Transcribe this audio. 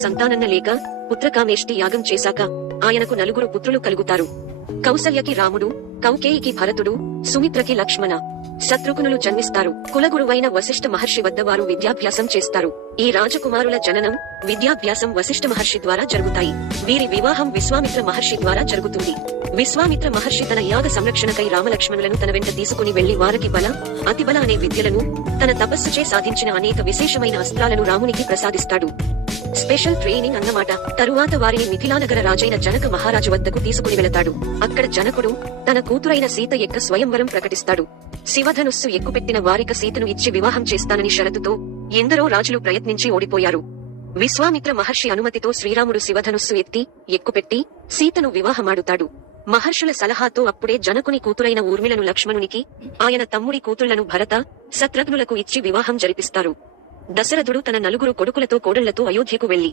సంతానన్న లేక పుత్రకామేష్టి యాగం చేశాక ఆయనకు నలుగురు పుత్రులు కలుగుతారు. కౌసల్యకి రాముడు, కౌకేయికి భరతుడు, సుమిత్రకి లక్ష్మణ, శత్రుఘ్నులు జన్మిస్తారు. కులగురువైన వశిష్ఠ మహర్షి వద్ద వారు విద్యాభ్యాసం చేస్తారు. ఈ రాజకుమారుల జననం, విద్యాభ్యాసం వశిష్ఠ మహర్షి ద్వారా జరుగుతాయి. వీరి వివాహం విశ్వామిత్ర మహర్షి ద్వారా జరుగుతుంది. విశ్వామిత్ర మహర్షి తన యాగ సంరక్షణకై రామలక్ష్మణులను తన వెంట తీసుకుని వెళ్లి వారికి బల, అతిబల అనే విద్యలను, తన తపస్సుచే సాధించిన అనేక విశేషమైన అస్త్రాలను రామునికి ప్రసాదిస్తాడు. స్పెషల్ ట్రైనింగ్ అన్నమాట. తరువాత వారిని మిథిలానగర రాజైన జనక మహారాజు వద్దకు తీసుకుని వెళతాడు. అక్కడ జనకుడు తన కూతురైన సీత యొక్క స్వయంవరం ప్రకటిస్తాడు. శివధనుస్సు ఎక్కుపెట్టిన వారిక సీతను ఇచ్చి వివాహం చేస్తానని షరతుతో ఎందరో రాజులు ప్రయత్నించి ఓడిపోయారు. విశ్వామిత్ర మహర్షి అనుమతితో శ్రీరాముడు శివధనుస్సు ఎత్తి ఎక్కుపెట్టి సీతను వివాహమాడుతాడు. మహర్షుల సలహాతో అప్పుడే జనకుని కూతురైన ఊర్మిళను లక్ష్మణునికి, ఆయన తమ్ముడి కూతుళ్లను భరత, శత్రుఘ్నులకు ఇచ్చి వివాహం జరిపిస్తారు. దశరథుడు తన నలుగురు కొడుకులతో కోడళ్లతో అయోధ్యకు వెళ్లి